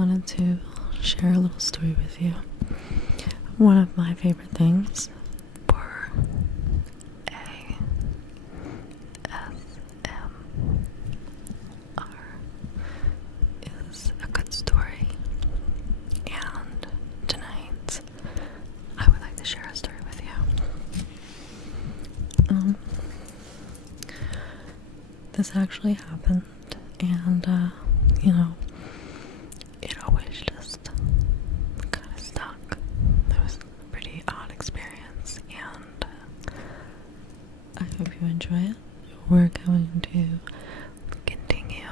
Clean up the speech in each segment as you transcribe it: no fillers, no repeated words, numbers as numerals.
wanted to share a little story with you. One of my favorite things for ASMR is a good story, and tonight I would like to share a story with you. This actually happened, and it always just kind of stuck. It was a pretty odd experience, and I hope you enjoy it. We're going to continue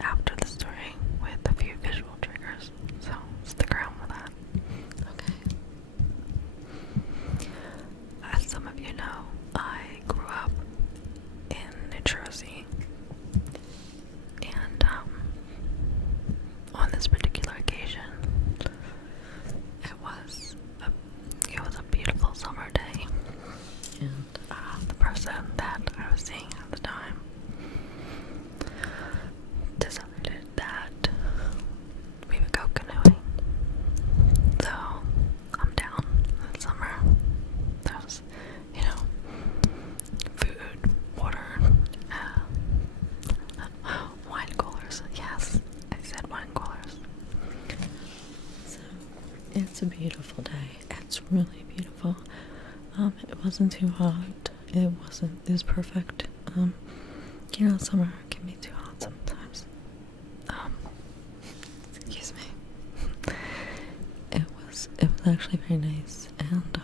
after the story with a few visual triggers, so stick around with that. Okay. As some of you know, I grew up in New Jersey, and on this particular occasion, it was a beautiful summer day, and the person that I was seeing at the time decided that we would go canoeing. So I'm down in the summer. There's, food, water, wine coolers. Yes, I said wine coolers. So it's a beautiful day. It's really beautiful. It wasn't too hot. It was perfect. Summer can be too hot sometimes. Excuse me. It was actually very nice, and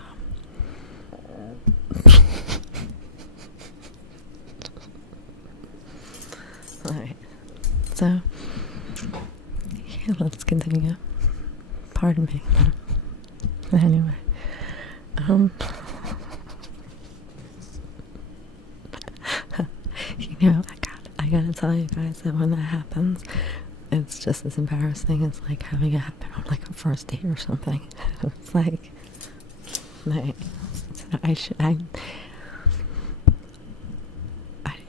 alright. So yeah, let's continue. Pardon me. Anyway. I gotta tell you guys that when that happens, it's just as embarrassing as like having it happen on like a first date or something. It's like, I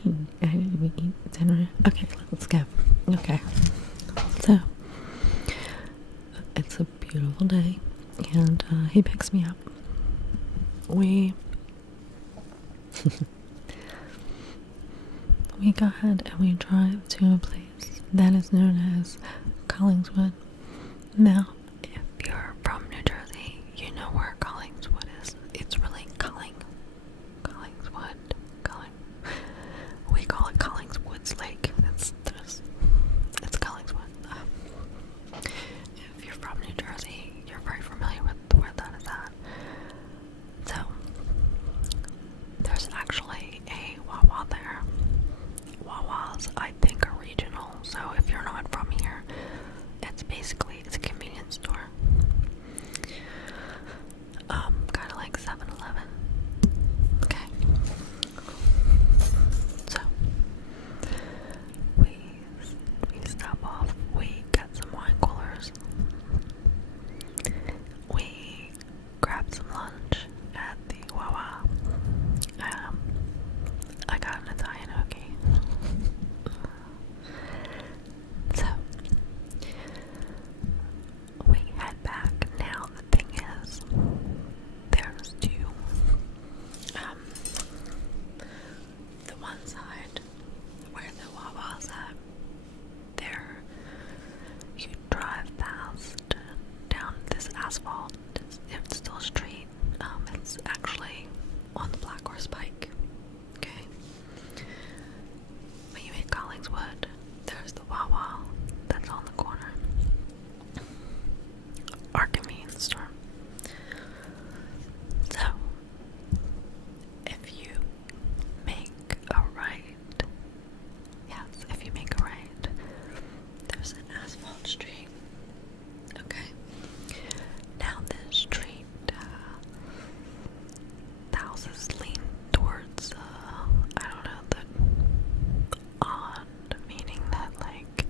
didn't even eat dinner. Okay, let's go. Okay, so it's a beautiful day, and he picks me up. We go ahead and we drive to a place that is known as Collingswood. Now, if you're from New Jersey, you know where Collingswood is. It's really Collingswood. We call it Collings Lake. It's Collingswood. If you're from New Jersey, you're very familiar with where that is at. So, there's actually a Wawa there. Wawas, I think, are regional, so if you're not from here, it's a convenience store. Kind of like 7-Eleven. Okay. So, we stop off, we get some wine coolers, we grab some lunch at the Wawa. I got an Italian hoagie. So, we head back. Now, the thing is, there's two. The one side, where the Wawa's at, there, you drive past down this asphalt. It's still a street. It's actually on the Black Horse Pike. Okay. When you hit Collingswood, there's the Wawa that's on the corner. Our convenience store. So, if you make a right, there's an asphalt street. Okay. Down this street, the houses lean towards, I don't know, the odd meaning that, like,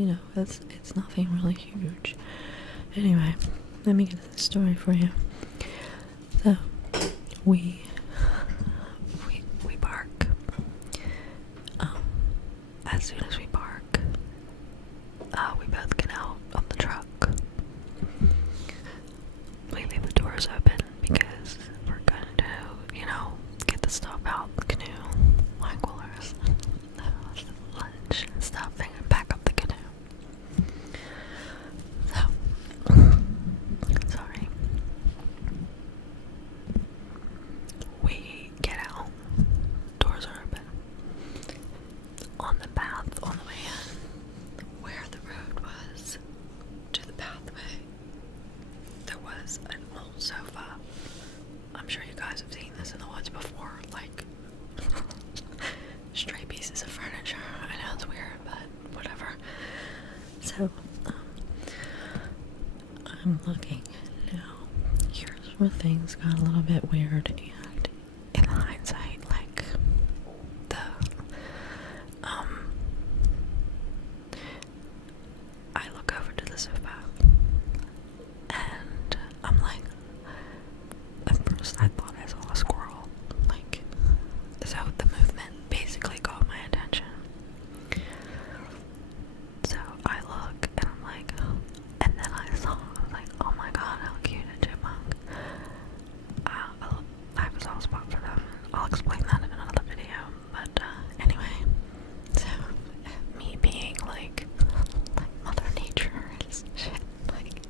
it's nothing really huge. Anyway, let me get this story for you. So, we park. As soon as we park, we both get out of the truck. We leave the doors open because we're going to, get the stuff out, the canoe, wine coolers, lunch and stuff, and pack up the canoe. So, sorry. We get out, doors are open. On the path, on the way in, where the road was to the pathway, there was an old sofa. I'm sure you guys have seen this in the woods before, like stray pieces of furniture. I know it's weird, but whatever. So, I'm looking now. Here's where things got a little bit weird, and in hindsight, like, I look over to the sofa, and I'm like, at first I thought I saw a squirrel, like, so the movement basically caught my attention. So I look, and I'm like, and then I was like, oh my god, how cute a chipmunk. I have a soft spot for them. I'll explain that in another video, but anyway, so me being like Mother Nature and shit, like,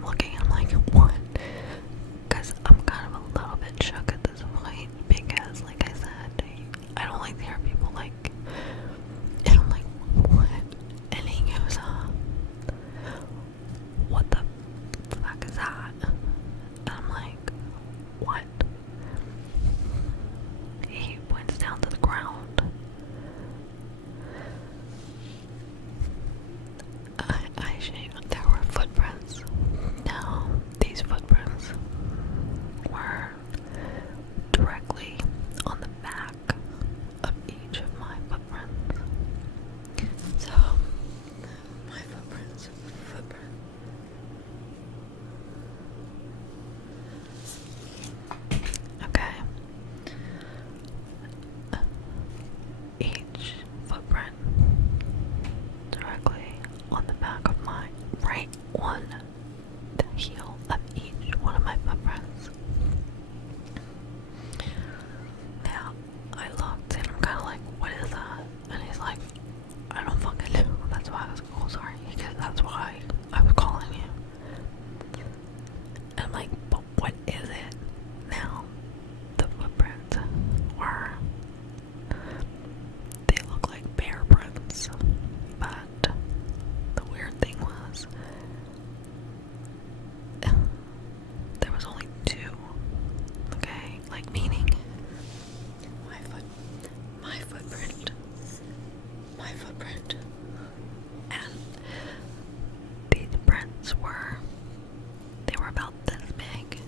I'm looking and I'm like, what? Because I'm kind of a little bit shook at this point because, like I said, I don't like to hear people like, and I'm like, what? And he goes, what the fuck is that? And I'm like, what? He points down to the ground. There were footprints. Now, these footprints were directly on the back of each of my footprints. So, my footprints. Okay. Each footprint directly on the back of my right one, the heel of each one of my footprints. Now, I looked and I'm kind of like, what is that? And he's like, I don't fucking know. That's why I was like, oh, sorry, because that's why I was calling you. And I'm like, but what is it? Now, the footprints were, they look like bear prints, but the weird thing was, there was only two, okay? Like, meaning, my footprint, and these prints were, they were about this big.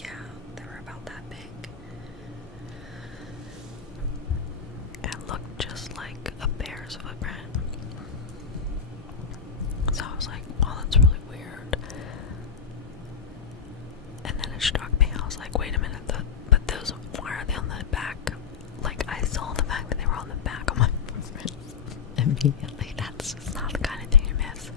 Yeah, they were about that big. And looked just like a bear's footprint. So I was like, wow, that's really weird. And then it struck me, I was like, wait a minute, but those, why are they on the back? Like, I saw the fact that they were on the back of my footprints immediately. That's just not the kind of thing to miss.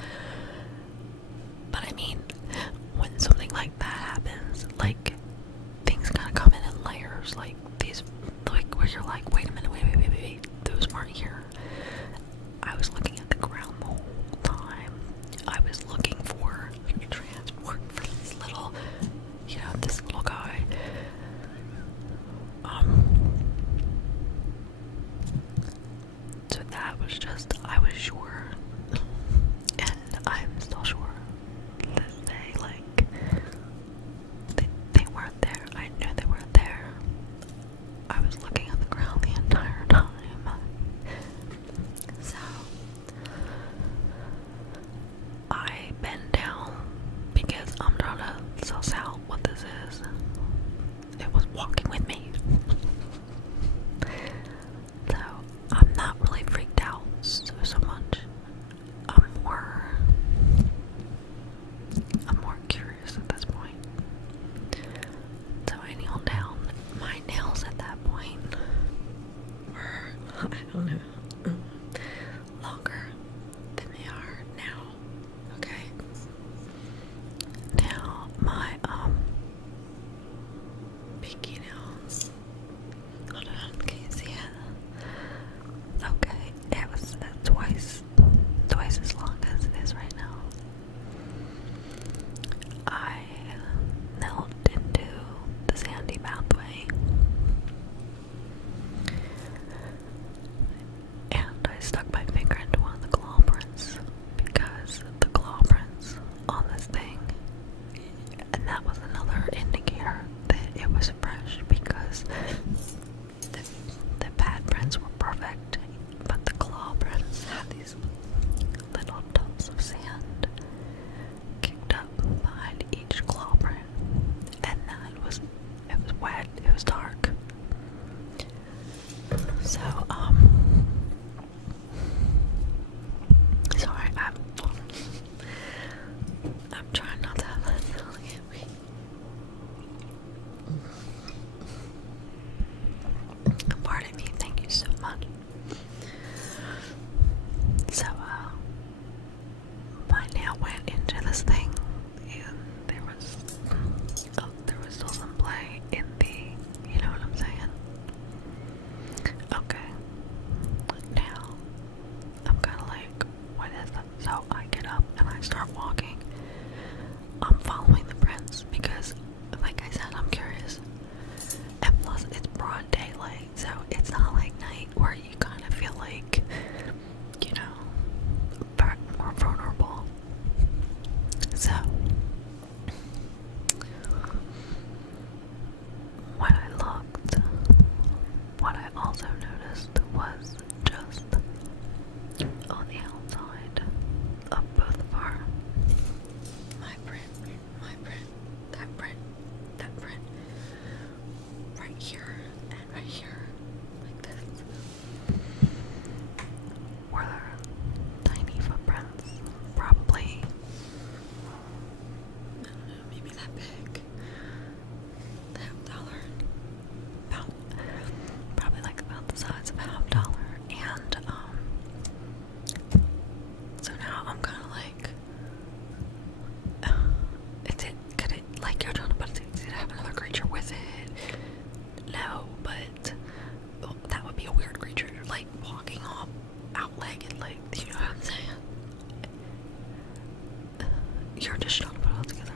you're just trying to put it all together.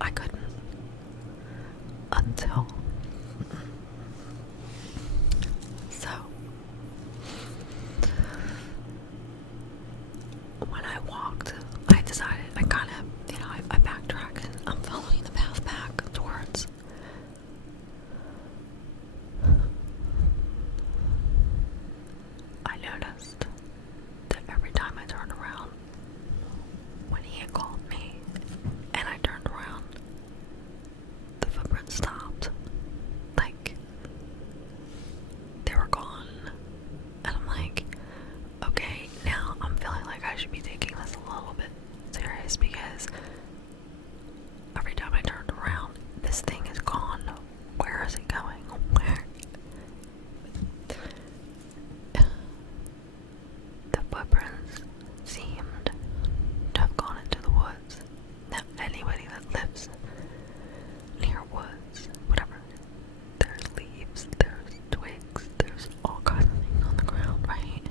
I couldn't. Until. So. When I walked, I decided, I kind of, you know, I backtracked and I'm following the path back towards. I noticed that every time I turned around, when he had called me, and I turned around, the footprints stopped. Like, they were gone. And I'm like, okay, now I'm feeling like I should be taking this a little bit serious because every time I turned around, this thing is gone. Where is it going? Where? The footprints seemed to have gone into the woods. Now, anybody that lives near woods, whatever, there's leaves, there's twigs, there's all kinds of things on the ground, right?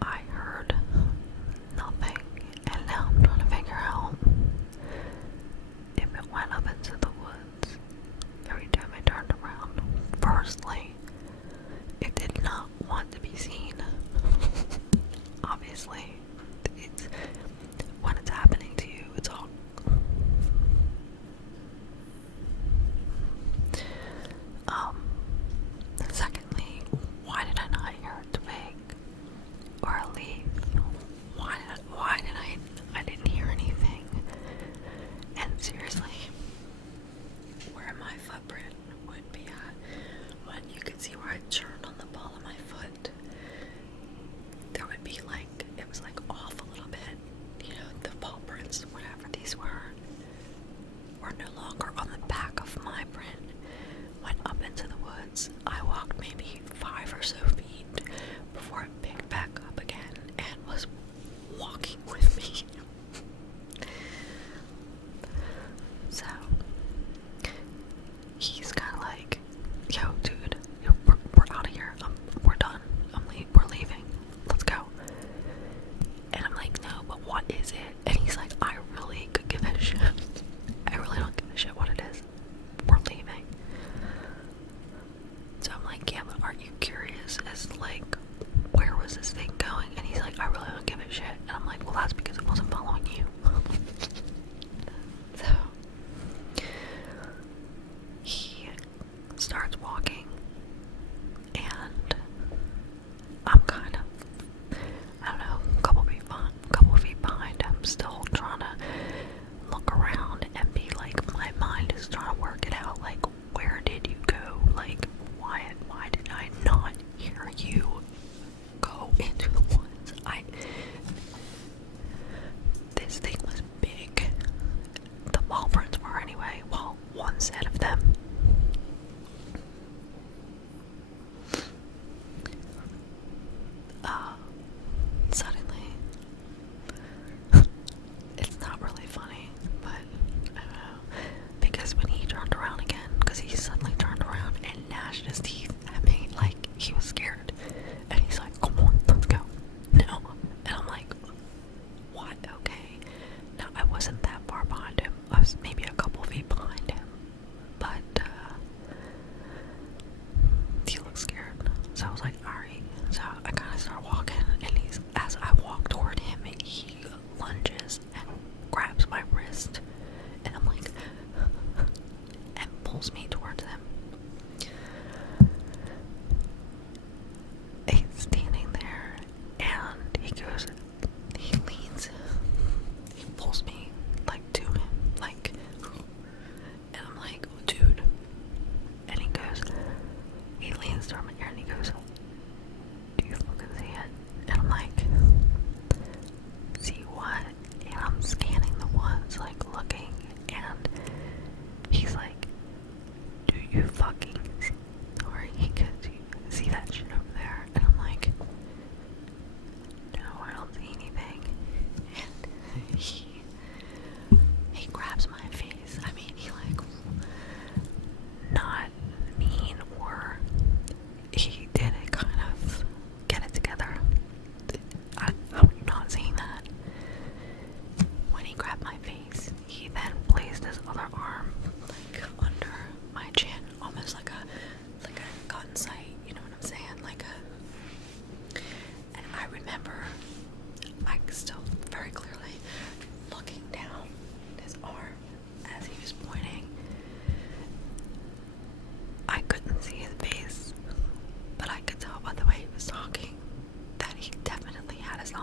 I heard nothing, and now I'm trying to figure out if it went up into the woods every time I turned around. Firstly, it did not want to be seen. Obviously, it's when it's happening to you, it's all. Secondly, why did I not hear a twig or a leaf? Why did I didn't hear anything? And seriously, where my footprint would be at, when you could see where I churned on the ball of my foot, there would be like, it was like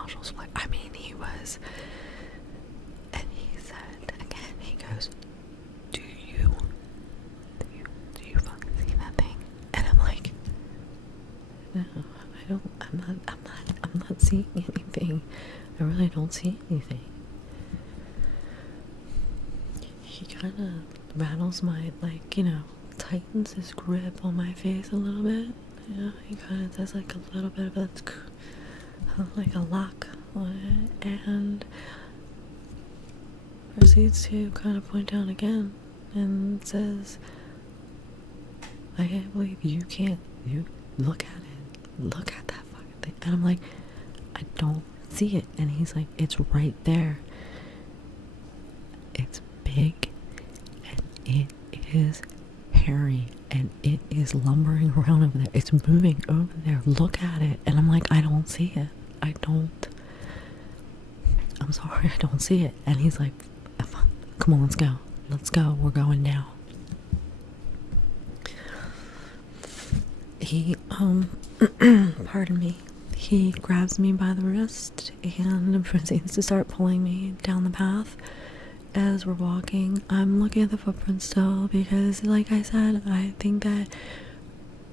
nostrils flared. I mean, he was, and he said again, he goes, do you fucking see that thing? And I'm like, no, I'm not seeing anything. I really don't see anything. He kind of rattles my, like, tightens his grip on my face a little bit. He kind of does like a little bit of a, like a lock on it, and proceeds to kind of point down again and says, I can't believe you look at it. Look at that fucking thing. And I'm like, I don't see it. And he's like, it's right there. It's big, and it is hairy, and it is lumbering around over there. It's moving over there. Look at it. And I'm like, I don't see it. I'm sorry, I don't see it. And he's like, come on, let's go, we're going now. He pardon me, he grabs me by the wrist and proceeds to start pulling me down the path. As we're walking, I'm looking at the footprints still, because like I said, I think that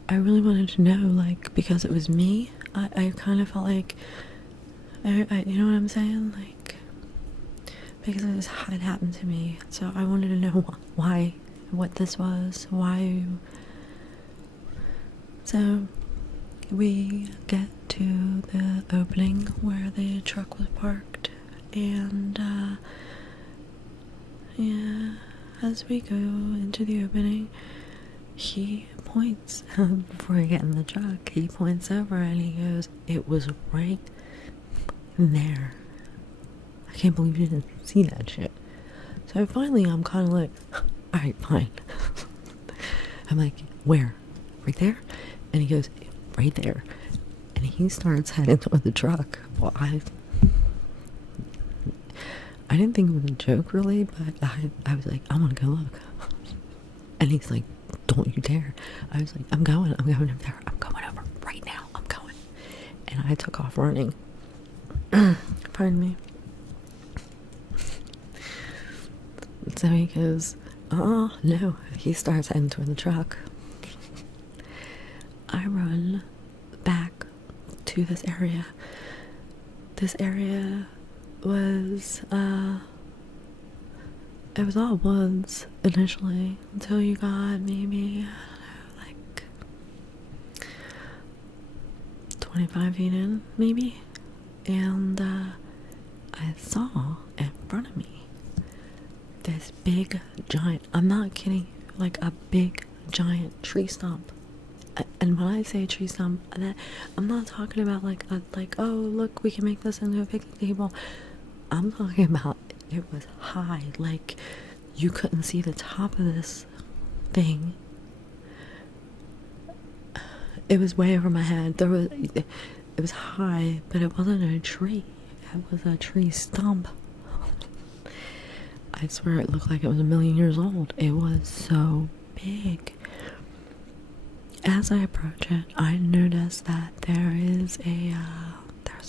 I really wanted to know, like, because it was me, I kind of felt like, I you know what I'm saying, like, because it had happened to me, so I wanted to know why, what this was, why. So we get to the opening where the truck was parked, and yeah, as we go into the opening, he points, before we get in the truck, he points over and he goes, it was right there. I can't believe you didn't see that shit. So finally I'm kind of like, alright, fine. I'm like, where? Right there? And he goes, right there. And he starts heading toward the truck. Well, I didn't think it was a joke really, but I was like, I want to go look. And he's like, don't you dare. I was like, I'm going over there. I'm going over right now. I'm going. And I took off running. Pardon me. So he goes, oh no. He starts heading toward the truck. I run back to this area. This area was, it was all woods initially, until you got maybe, I don't know, like 25 feet in, maybe. And I saw in front of me this big giant, I'm not kidding, like a big giant tree stump. And when I say tree stump, I'm not talking about like oh look, we can make this into a picnic table. I'm talking about, it was high, like you couldn't see the top of this thing. It was way over my head. It was high, but it wasn't a tree. It was a tree stump. I swear it looked like it was 1,000,000 years old. It was so big. As I approach it, I notice that there's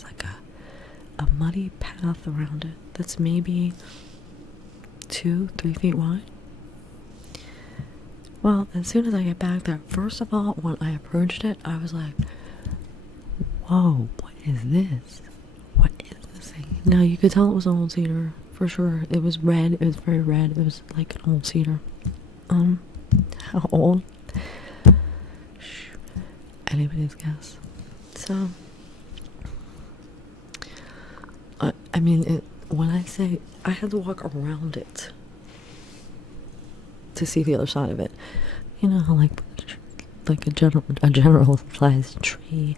like a muddy path around it that's maybe 2-3 feet wide. Well, as soon as I get back there, first of all, when I approached it, I was like, whoa, what is this? What is this thing? Now, you could tell it was an old cedar, for sure. It was red, it was very red, it was like an old cedar. How old? Anybody's guess. So, I mean, when I say I had to walk around it to see the other side of it, you know how like a general sized tree,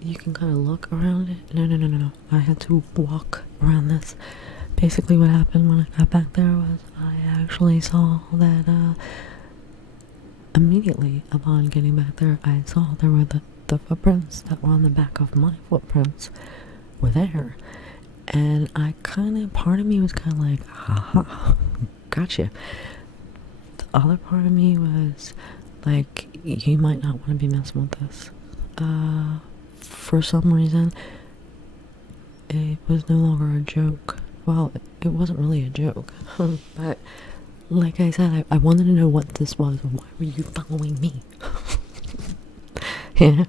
you can kind of look around it. No. I had to walk around this. Basically, what happened when I got back there was I actually saw that. Immediately upon getting back there, I saw there were the footprints that were on the back of my footprints were there. And I part of me was kind of like, haha, gotcha. The other part of me was like, you might not want to be messing with this. For some reason, was no longer a joke. Well, it wasn't really a joke. But like I said, I wanted to know what this was. Why were you following me? Yeah.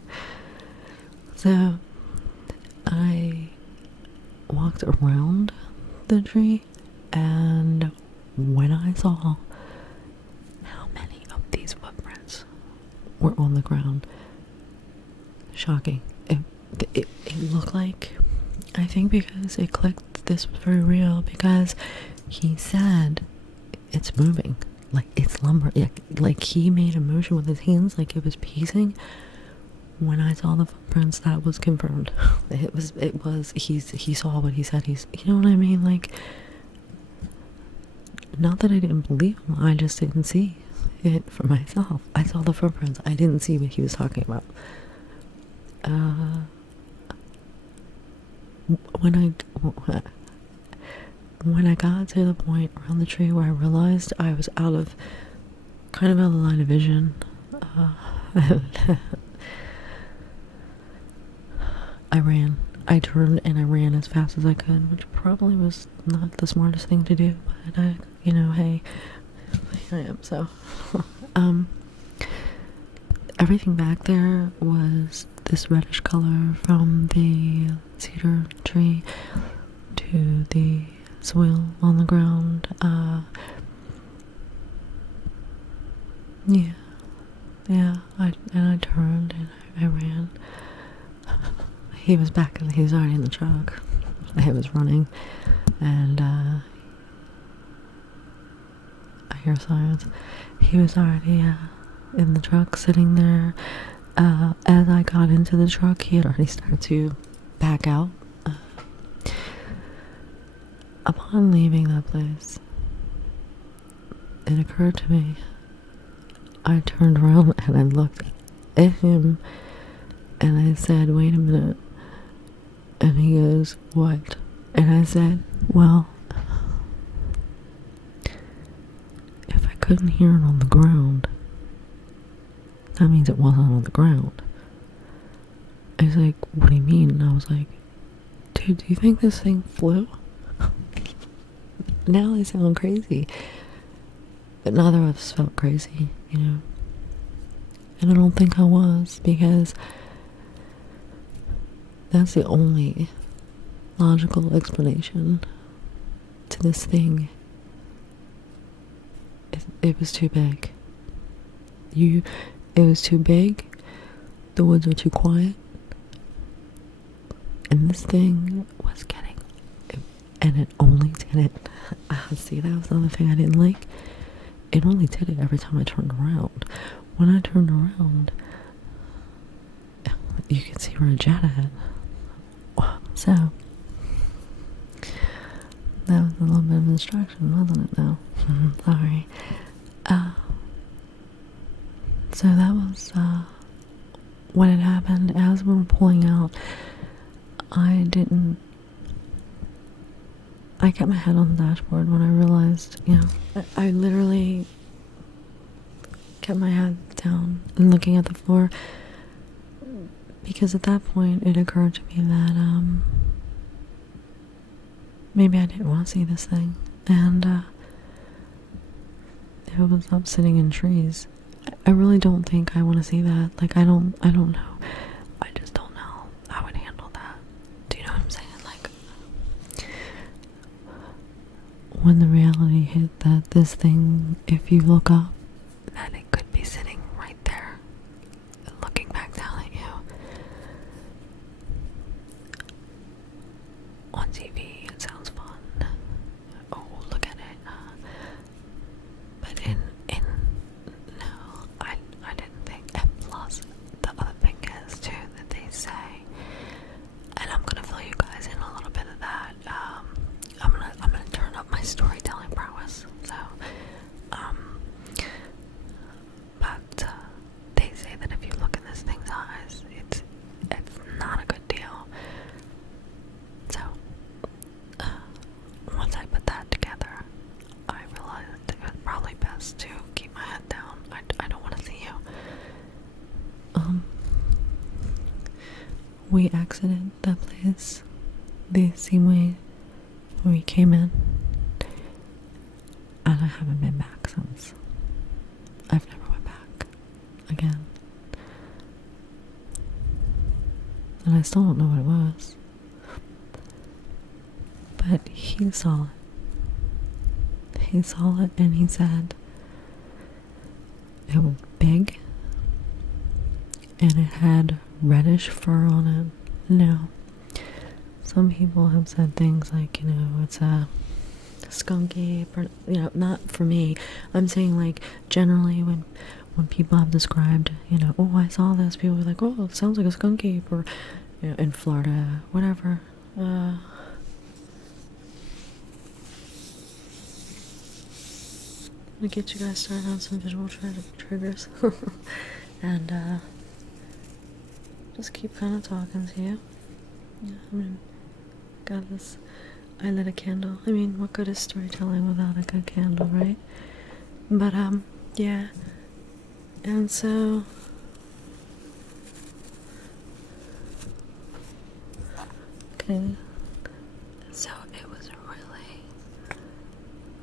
So I walked around the tree, and when I saw how many of these footprints were on the ground, shocking. It looked like, I think because it clicked, this was very real, because he said it's moving, like it's lumber, like he made a motion with his hands like it was pacing. When I saw the footprints, that was confirmed. It was he saw what he said. You know what I mean? Like, not that I didn't believe him, I just didn't see it for myself. I saw the footprints, I didn't see what he was talking about. When I got to the point around the tree where I realized I was kind of out of the line of vision, I ran. I turned and I ran as fast as I could, which probably was not the smartest thing to do, but hey, here I am. So, everything back there was this reddish color, from the cedar tree to the soil on the ground. I turned and I ran. He was back, and he was already in the truck. I was running, and I hear sirens. He was already in the truck, sitting there. As I got into the truck, he had already started to back out. Upon leaving that place, it occurred to me, I turned around and I looked at him, and I said, "Wait a minute." And he goes, "What?" And I said, "Well, if I couldn't hear it on the ground, that means it wasn't on the ground." He's like, "What do you mean?" And I was like, "Dude, do you think this thing flew?" Now I sound crazy, but neither of us felt crazy, And I don't think I was, because that's the only logical explanation to this thing. It was too big. It was too big. The woods were too quiet. And this thing was getting, and it only did it. See, that was the other thing I didn't like. It only did it every time I turned around. When I turned around, you could see where a jet had. So, that was a little bit of instruction, wasn't it, though? Sorry. So that was what had happened. As we were pulling out, I kept my head on the dashboard when I realized, I literally kept my head down and looking at the floor, because at that point it occurred to me that maybe I didn't want to see this thing, and it was up sitting in trees. I really don't think I want to see that. Like, I don't know. I just don't know how I would handle that. Do you know what I'm saying? Like, when the reality hit that this thing, if you look up, that it could be sitting right there, looking back down at you. On TV, it sounds fun. Oh, look at it. But no, I didn't think. And plus, the other thing is too that they say, and I'm gonna fill you guys in a little bit of that. I'm gonna turn up my storytelling prowess. So, but they say that if you look in this thing's eyes, it's not a good deal. So, once I put that together, I realized it was probably best to keep my head down. I don't want to see you. We exited that place, the same way when we came in, and I haven't been back since. I've never went back again. And I still don't know what it was. But he saw it. He saw it and he said it was big and it had reddish fur on it. Now, some people have said things like, it's a skunky, not for me. I'm saying, like, generally when people have described, oh, I saw this, people are like, oh, it sounds like a skunky, or, in Florida, whatever. Let me get you guys started on some visual triggers. And, just keep kind of talking to you. Yeah, got this. I lit a candle. What good is storytelling without a good candle, right? But, yeah. And so, okay. So it was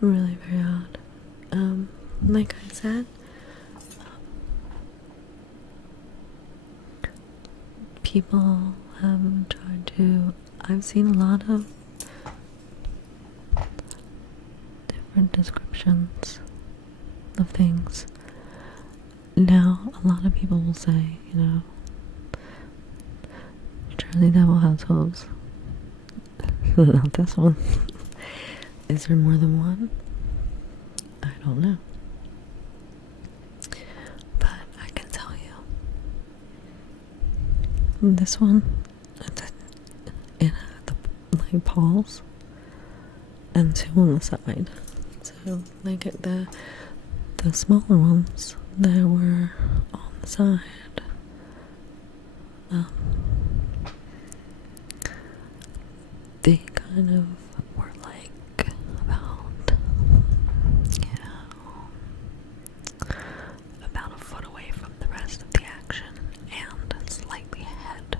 really very odd. Like I said, people have tried to, I've seen a lot of different descriptions of things. Now, a lot of people will say, Jersey Devil has hooves. Not this one. Is there more than one? I don't know. But I can tell you, this one, it had the paws and two on the side. So, like, the smaller ones that were on the side, they kind of were like about a foot away from the rest of the action and slightly ahead.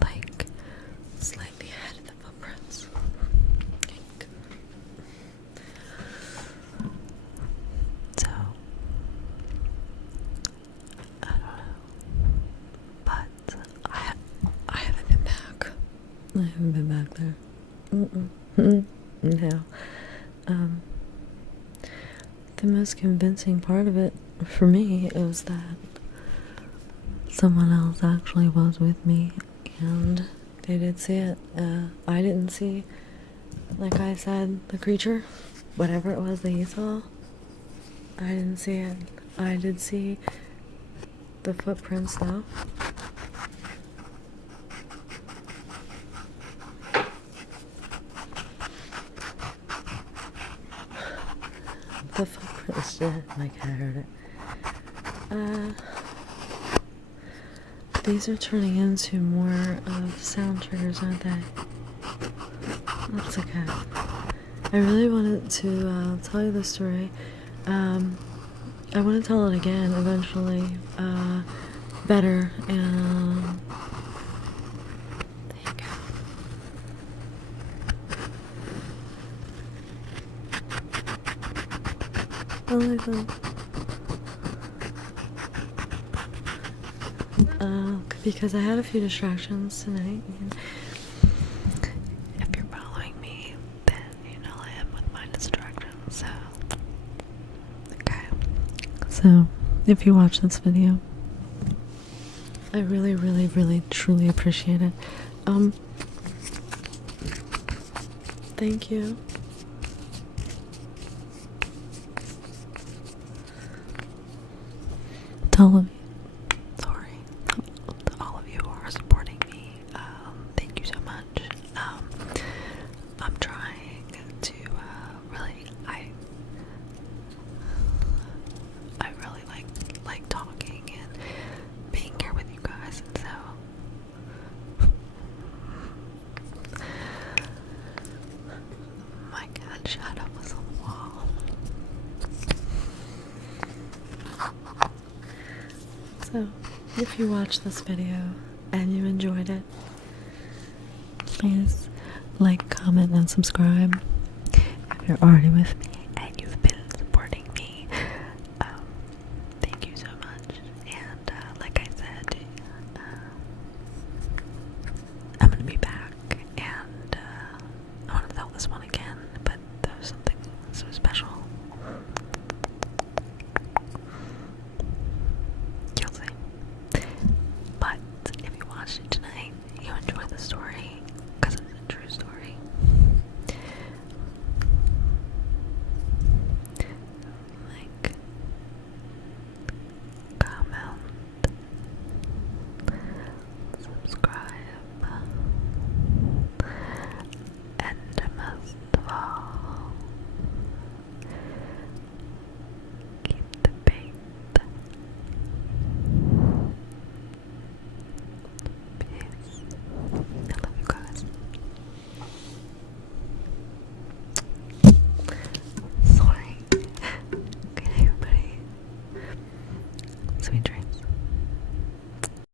Like slightly ahead of the footprints. So, I don't know. But I haven't been back. I haven't been back there. No. The most convincing part of it for me is that someone else actually was with me and they did see it. I didn't see, like I said, the creature, whatever it was that he saw. I didn't see it. I did see the footprints though. The footprints did, like I heard it. These are turning into more of sound triggers, aren't they? That's okay. I really wanted to tell you the story. I want to tell it again eventually, better, and there you go. I like that. Because I had a few distractions tonight. If you're following me, then you know I am with my distractions, so. Okay. So, if you watch this video, I really, really, really, truly appreciate it. Thank you. To all of you who are supporting me, thank you so much. I'm trying to really, I really like talking and being here with you guys, and so my cat shadow was on the wall. So, if you watched this video and you enjoyed appreciate it. Please like, comment, and subscribe if you're already with me and you've been supporting me. Thank you so much. And like I said, I'm gonna be back, and I want to tell this one again, but there was something so special. You'll see. But if you watched it tonight, you enjoyed the story, because it's a true story.